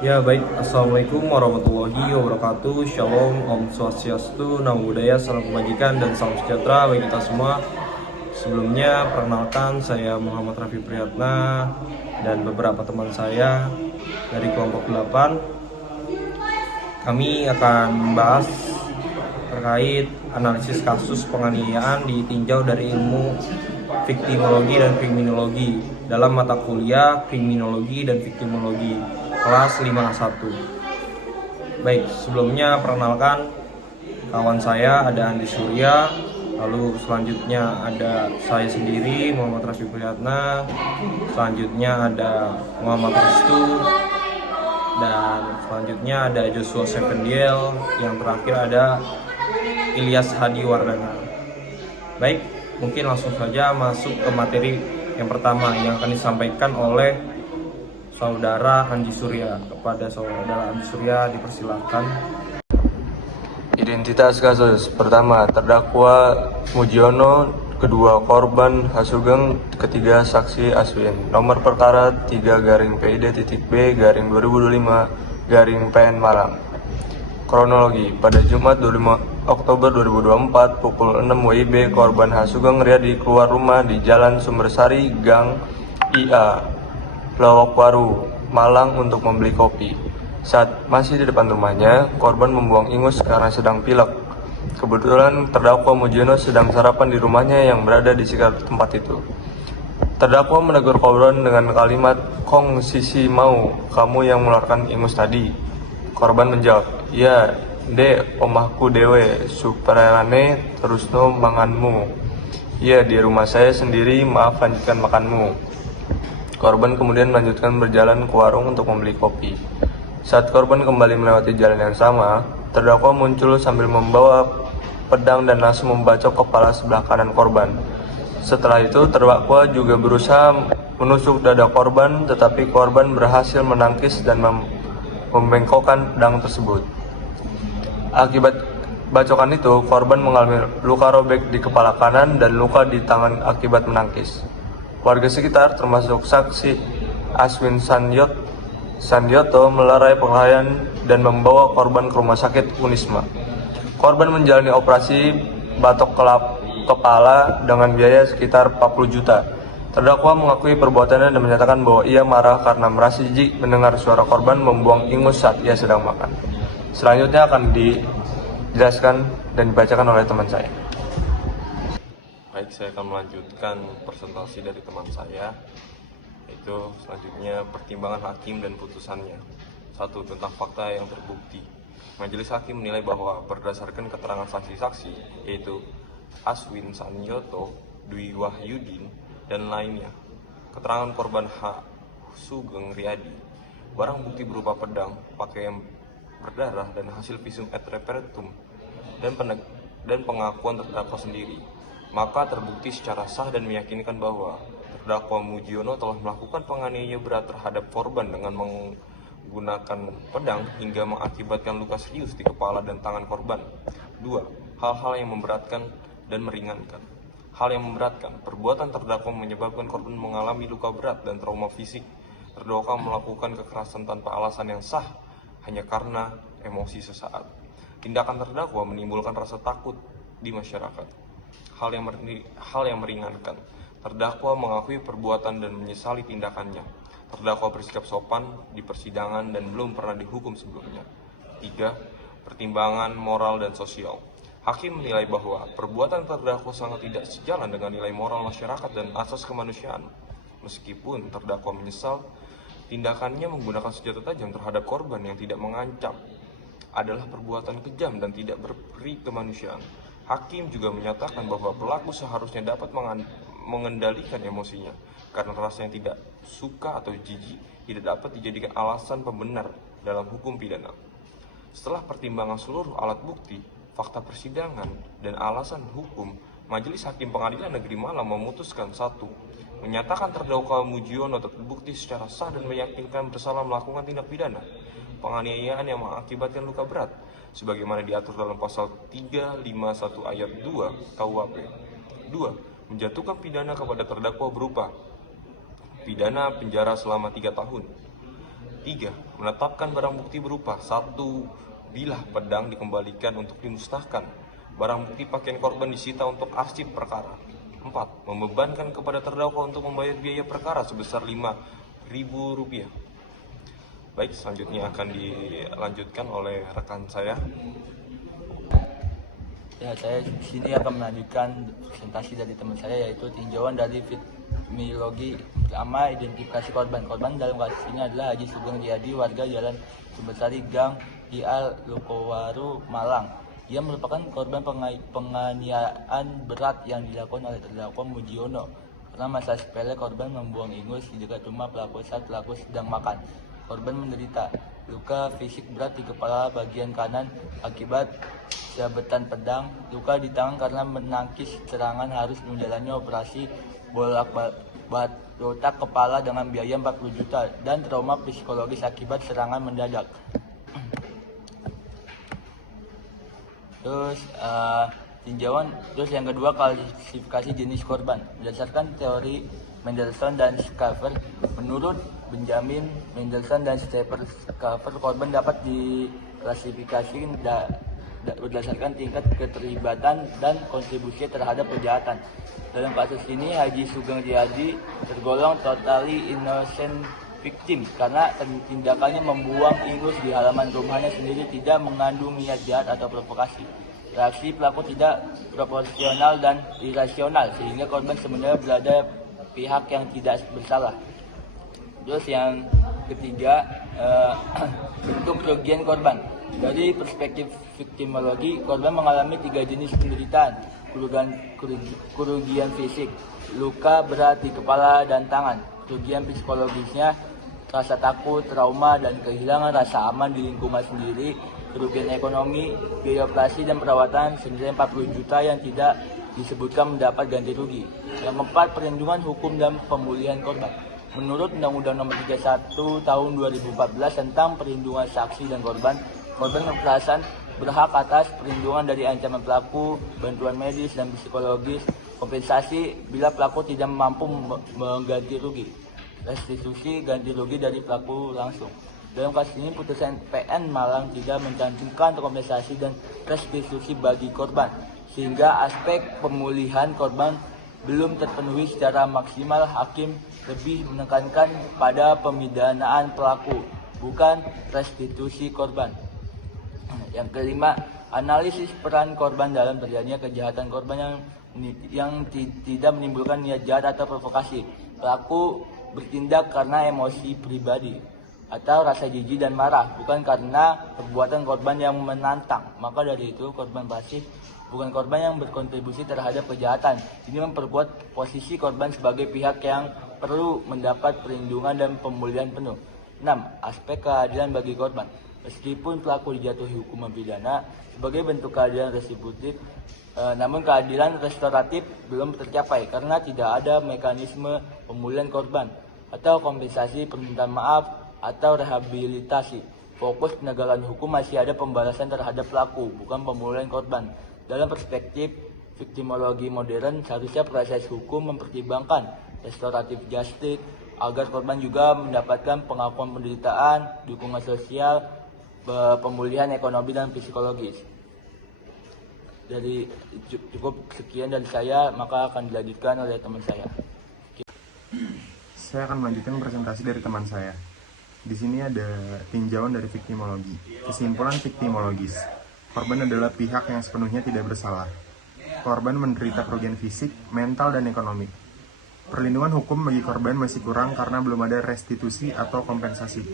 Ya baik, Assalamualaikum warahmatullahi wabarakatuh. Shalom, Om Swastiastu, Namo Buddhaya, Salam Kebajikan, dan salam sejahtera bagi kita semua. Sebelumnya, perkenalkan saya Muhammad Raffi Priyatna dan beberapa teman saya dari kelompok 8. Kami akan membahas terkait analisis kasus penganiayaan ditinjau dari ilmu viktimologi dan kriminologi dalam mata kuliah kriminologi dan viktimologi kelas 51. Baik, sebelumnya perkenalkan kawan saya ada Andi Surya, lalu selanjutnya ada saya sendiri Muhammad Raffi Priyatna, selanjutnya ada Muhammad Restu, dan selanjutnya ada Joshua Sevendiel, yang terakhir ada Ilyas Hadi Wardana. Baik, mungkin langsung saja masuk ke materi yang pertama yang akan disampaikan oleh Saudara Andi Surya. Kepada Saudara Andi Surya dipersilakan. Identitas kasus: pertama, terdakwa Mujiono; kedua, korban Hasugeng; ketiga, saksi Aswin. Nomor perkara 3-PID.B-2025-PN Malang. Kronologi: pada Jumat 25 Oktober 2024 pukul 6 WIB, korban Hasugeng Riyadi keluar rumah di Jalan Sumbersari, Gang IA, Lowokwaru, Malang untuk membeli kopi. Saat masih di depan rumahnya, korban membuang ingus karena sedang pilek. Kebetulan terdakwa Mujiono sedang sarapan di rumahnya yang berada di sekitar tempat itu. Terdakwa menegur korban dengan kalimat, "Kong sisi mau, kamu yang mengeluarkan ingus tadi?" Korban menjawab, "Ya, dek, omahku dewe, suprerane terusno manganmu. Ya, di rumah saya sendiri, maaf lanjutkan makanmu." Korban kemudian melanjutkan berjalan ke warung untuk membeli kopi. Saat korban kembali melewati jalan yang sama, terdakwa muncul sambil membawa pedang dan langsung membacok kepala sebelah kanan korban. Setelah itu, terdakwa juga berusaha menusuk dada korban, tetapi korban berhasil menangkis dan membengkokkan pedang tersebut. Akibat bacokan itu, korban mengalami luka robek di kepala kanan dan luka di tangan akibat menangkis. Warga sekitar, termasuk saksi Aswin Sandyoto, melerai perkelahian dan membawa korban ke rumah sakit Unisma. Korban menjalani operasi batok kepala dengan biaya sekitar 40 juta. Terdakwa mengakui perbuatannya dan menyatakan bahwa ia marah karena merasa jijik mendengar suara korban membuang ingus saat ia sedang makan. Selanjutnya akan dijelaskan dan dibacakan oleh teman saya. Baik, saya akan melanjutkan presentasi dari teman saya, yaitu selanjutnya pertimbangan hakim dan putusannya. 1. Tentang fakta yang terbukti. Majelis hakim menilai bahwa berdasarkan keterangan saksi-saksi, yaitu Aswin Sanyoto, Dwi Wahyudin, dan lainnya, keterangan korban Sugeng Riyadi, barang bukti berupa pedang, pakaian berdarah, dan hasil visum et repertum, dan pengakuan terdakwa sendiri, maka terbukti secara sah dan meyakinkan bahwa terdakwa Mujiono telah melakukan penganiayaan berat terhadap korban dengan menggunakan pedang hingga mengakibatkan luka serius di kepala dan tangan korban. 2. Hal-hal yang memberatkan dan meringankan. Hal yang memberatkan: perbuatan terdakwa menyebabkan korban mengalami luka berat dan trauma fisik. Terdakwa melakukan kekerasan tanpa alasan yang sah hanya karena emosi sesaat. Tindakan terdakwa menimbulkan rasa takut di masyarakat. Hal yang meringankan: terdakwa mengakui perbuatan dan menyesali tindakannya. Terdakwa bersikap sopan di persidangan dan belum pernah dihukum sebelumnya. 3. Pertimbangan moral dan sosial. Hakim menilai bahwa perbuatan terdakwa sangat tidak sejalan dengan nilai moral masyarakat dan asas kemanusiaan. Meskipun terdakwa menyesal, tindakannya menggunakan senjata tajam terhadap korban yang tidak mengancam adalah perbuatan kejam dan tidak berperi kemanusiaan. Hakim juga menyatakan bahwa pelaku seharusnya dapat mengendalikan emosinya, karena rasa yang tidak suka atau jijik tidak dapat dijadikan alasan pembenar dalam hukum pidana. Setelah pertimbangan seluruh alat bukti, fakta persidangan, dan alasan hukum, Majelis Hakim Pengadilan Negeri Malang memutuskan: 1. Menyatakan terdakwa Mujiono terbukti secara sah dan meyakinkan bersalah melakukan tindak pidana penganiayaan yang mengakibatkan luka berat, sebagaimana diatur dalam pasal 351 ayat 2 KUHP. 2. Menjatuhkan pidana kepada terdakwa berupa pidana penjara selama 3 tahun. 3. Menetapkan barang bukti berupa 1. Bilah pedang dikembalikan untuk dimusnahkan. Barang bukti pakaian korban disita untuk arsip perkara. 4. Membebankan kepada terdakwa untuk membayar biaya perkara sebesar Rp5.000. Baik, selanjutnya akan dilanjutkan oleh rekan saya. Ya, saya di sini akan melanjutkan presentasi dari teman saya, yaitu tinjauan dari victimologi. Pertama, identifikasi korban. Korban dalam kasus ini adalah Haji Sugeng Riyadi, warga Jalan Sumbersari, Gang IAL, Lokowaru, Malang. Ia merupakan korban penganiayaan berat yang dilakukan oleh terdakwa Mujiono. Karena masalah sepele, korban membuang ingus di dekat rumah pelaku saat pelaku sedang makan. Korban menderita luka fisik berat di kepala bagian kanan akibat sabetan pedang, luka di tangan karena menangkis serangan harus menjalani operasi bolak-balik otak kepala dengan biaya 40 juta, dan trauma psikologis akibat serangan mendadak. Terus yang kedua, klasifikasi jenis korban. Berdasarkan teori Mendelssohn dan Schaeffer, menurut Benjamin Mendelssohn dan Schaeffer, korban dapat diklasifikasikan berdasarkan tingkat keterlibatan dan kontribusi terhadap kejahatan. Dalam kasus ini, Haji Sugeng Riyadi tergolong totally innocent victim karena tindakannya membuang ingus di halaman rumahnya sendiri tidak mengandung niat jahat atau provokasi. Reaksi pelaku tidak proporsional dan irasional sehingga korban sebenarnya berada pihak yang tidak bersalah. Terus yang ketiga, bentuk kerugian korban. Dari perspektif victimologi, korban mengalami 3 jenis penderitaan: kerugian fisik, luka berat di kepala dan tangan. Kerugian psikologisnya, rasa takut, trauma, dan kehilangan rasa aman di lingkungan sendiri. Kerugian ekonomi, biaya operasi dan perawatan senilai 40 juta yang tidak disebutkan mendapat ganti rugi. Yang keempat, perlindungan hukum dan pemulihan korban. Menurut Undang-Undang Nomor 31 Tahun 2014 tentang perlindungan saksi dan korban kekerasan berhak atas perlindungan dari ancaman pelaku, bantuan medis dan psikologis, kompensasi bila pelaku tidak mampu mengganti rugi, restitusi ganti rugi dari pelaku langsung. Dalam kasus ini, putusan PN Malang tidak mencantumkan kompensasi dan restitusi bagi korban, sehingga aspek pemulihan korban belum terpenuhi secara maksimal. Hakim lebih menekankan pada pemidanaan pelaku, bukan restitusi korban. Yang kelima, analisis peran korban dalam terjadinya kejahatan. Korban yang tidak menimbulkan niat jahat atau provokasi. Pelaku bertindak karena emosi pribadi atau rasa jijik dan marah, bukan karena perbuatan korban yang menantang. Maka dari itu, korban pasif bukan korban yang berkontribusi terhadap kejahatan. Ini memperkuat posisi korban sebagai pihak yang perlu mendapat perlindungan dan pemulihan penuh. 6. Aspek keadilan bagi korban. Meskipun pelaku dijatuhi hukuman pidana sebagai bentuk keadilan restitutif, namun keadilan restoratif belum tercapai karena tidak ada mekanisme pemulihan korban atau kompensasi permintaan maaf atau rehabilitasi. Fokus penegakan hukum masih ada pembalasan terhadap pelaku, bukan pemulihan korban. Dalam perspektif victimologi modern, seharusnya proses hukum mempertimbangkan restoratif justice agar korban juga mendapatkan pengakuan penderitaan, dukungan sosial, pemulihan ekonomi dan psikologis. Jadi cukup sekian dari saya, maka akan dilanjutkan oleh teman saya. Saya akan melanjutkan presentasi dari teman saya. Di sini ada tinjauan dari victimologi. Kesimpulan victimologis. Korban adalah pihak yang sepenuhnya tidak bersalah. Korban menderita kerugian fisik, mental, dan ekonomi. Perlindungan hukum bagi korban masih kurang karena belum ada restitusi atau kompensasi.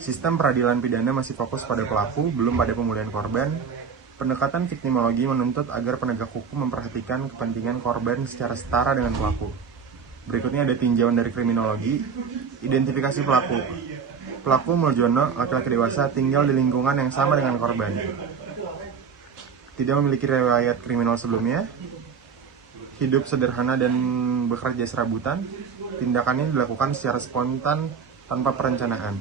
Sistem peradilan pidana masih fokus pada pelaku, belum pada pemulihan korban. Pendekatan victimologi menuntut agar penegak hukum memperhatikan kepentingan korban secara setara dengan pelaku. Berikutnya ada tinjauan dari kriminologi. Identifikasi pelaku. Pelaku Muljono, laki-laki dewasa, tinggal di lingkungan yang sama dengan korban. Tidak memiliki riwayat kriminal sebelumnya. Hidup sederhana dan bekerja serabutan. Tindakannya dilakukan secara spontan tanpa perencanaan.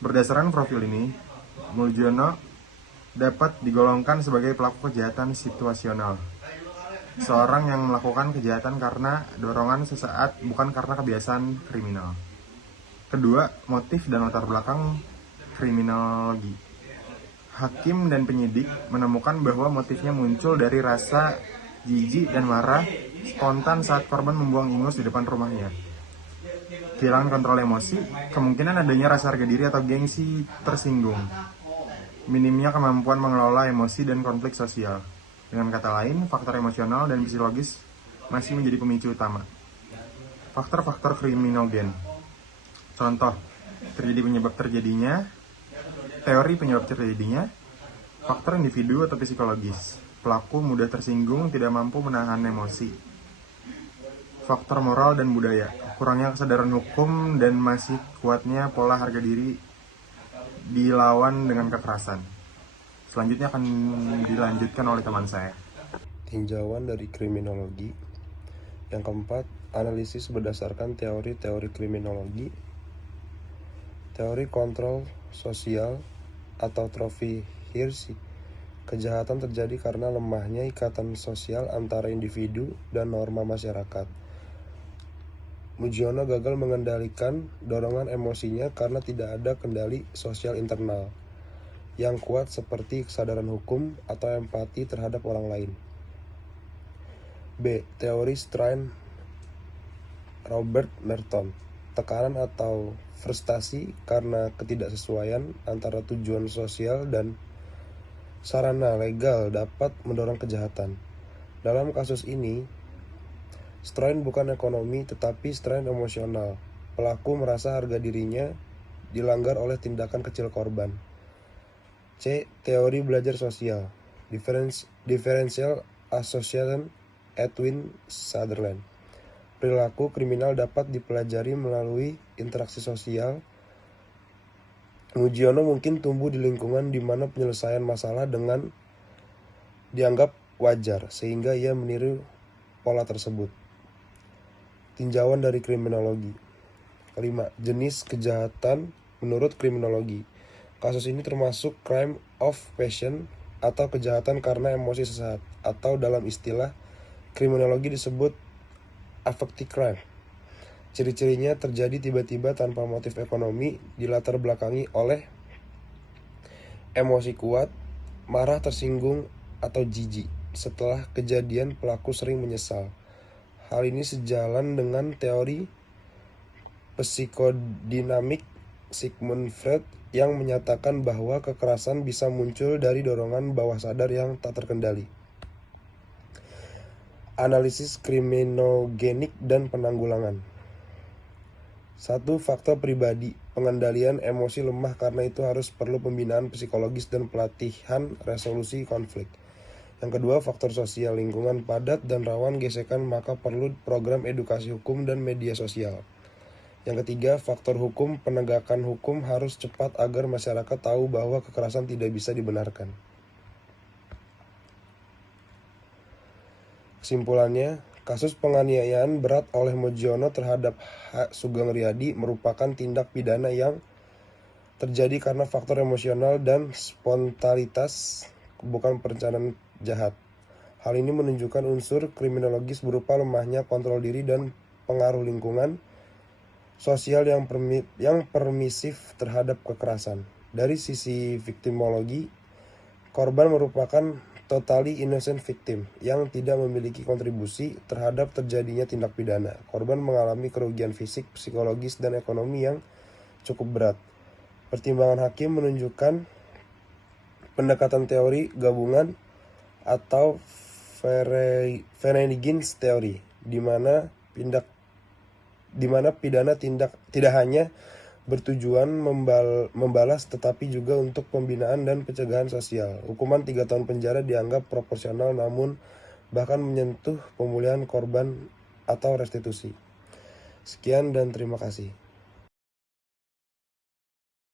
Berdasarkan profil ini, Muljono dapat digolongkan sebagai pelaku kejahatan situasional. Seorang yang melakukan kejahatan karena dorongan sesaat, bukan karena kebiasaan kriminal. Kedua, motif dan latar belakang kriminologi. Hakim dan penyidik menemukan bahwa motifnya muncul dari rasa jijik dan marah spontan saat korban membuang ingus di depan rumahnya. Kehilangan kontrol emosi, kemungkinan adanya rasa harga diri atau gengsi tersinggung. Minimnya kemampuan mengelola emosi dan konflik sosial. Dengan kata lain, faktor emosional dan psikologis masih menjadi pemicu utama. Faktor-faktor kriminogen. Contoh, teori penyebab terjadinya, faktor individu atau psikologis. Pelaku mudah tersinggung, tidak mampu menahan emosi. Faktor moral dan budaya. Kurangnya kesadaran hukum dan masih kuatnya pola harga diri dilawan dengan kekerasan. Selanjutnya akan dilanjutkan oleh teman saya. Tinjauan dari kriminologi. Yang keempat, analisis berdasarkan teori-teori kriminologi. Teori kontrol sosial atau trofi Hirsi. Kejahatan terjadi karena lemahnya ikatan sosial antara individu dan norma masyarakat. Mugiono gagal mengendalikan dorongan emosinya karena tidak ada kendali sosial internal yang kuat seperti kesadaran hukum atau empati terhadap orang lain. B. Teori Strain Robert Merton. Tekanan atau frustasi karena ketidaksesuaian antara tujuan sosial dan sarana legal dapat mendorong kejahatan. Dalam kasus ini, strain bukan ekonomi tetapi strain emosional. Pelaku merasa harga dirinya dilanggar oleh tindakan kecil korban. C. Teori belajar sosial. Differential Association Edwin Sutherland. Perilaku kriminal dapat dipelajari melalui interaksi sosial. Mugiono mungkin tumbuh di lingkungan di mana penyelesaian masalah dengan dianggap wajar, sehingga ia meniru pola tersebut. Tinjauan dari kriminologi. Kelima, jenis kejahatan menurut kriminologi. Kasus ini termasuk crime of passion atau kejahatan karena emosi sesaat, atau dalam istilah kriminologi disebut affective crime. Ciri-cirinya terjadi tiba-tiba tanpa motif ekonomi, dilatar belakangi oleh emosi kuat, marah, tersinggung, atau jijik. Setelah kejadian, pelaku sering menyesal. Hal ini sejalan dengan teori psikodinamik Sigmund Freud yang menyatakan bahwa kekerasan bisa muncul dari dorongan bawah sadar yang tak terkendali. Analisis kriminogenik dan penanggulangan. 1. Faktor pribadi. Pengendalian emosi lemah, karena itu harus perlu pembinaan psikologis dan pelatihan resolusi konflik. Yang kedua, faktor sosial. Lingkungan padat dan rawan gesekan, maka perlu program edukasi hukum dan media sosial. Yang ketiga, faktor hukum. Penegakan hukum harus cepat agar masyarakat tahu bahwa kekerasan tidak bisa dibenarkan. Kesimpulannya, kasus penganiayaan berat oleh Mugiono terhadap H. Sugeng Riyadi merupakan tindak pidana yang terjadi karena faktor emosional dan spontanitas, bukan perencanaan jahat. Hal ini menunjukkan unsur kriminologis berupa lemahnya kontrol diri dan pengaruh lingkungan sosial yang permisif terhadap kekerasan. Dari sisi viktimologi, korban merupakan totally innocent victim yang tidak memiliki kontribusi terhadap terjadinya tindak pidana. Korban mengalami kerugian fisik, psikologis, dan ekonomi yang cukup berat. Pertimbangan hakim menunjukkan pendekatan teori gabungan atau Verenigings teori, di mana pidana tidak hanya bertujuan membalas tetapi juga untuk pembinaan dan pencegahan sosial. Hukuman 3 tahun penjara dianggap proporsional, namun bahkan menyentuh pemulihan korban atau restitusi. Sekian dan terima kasih.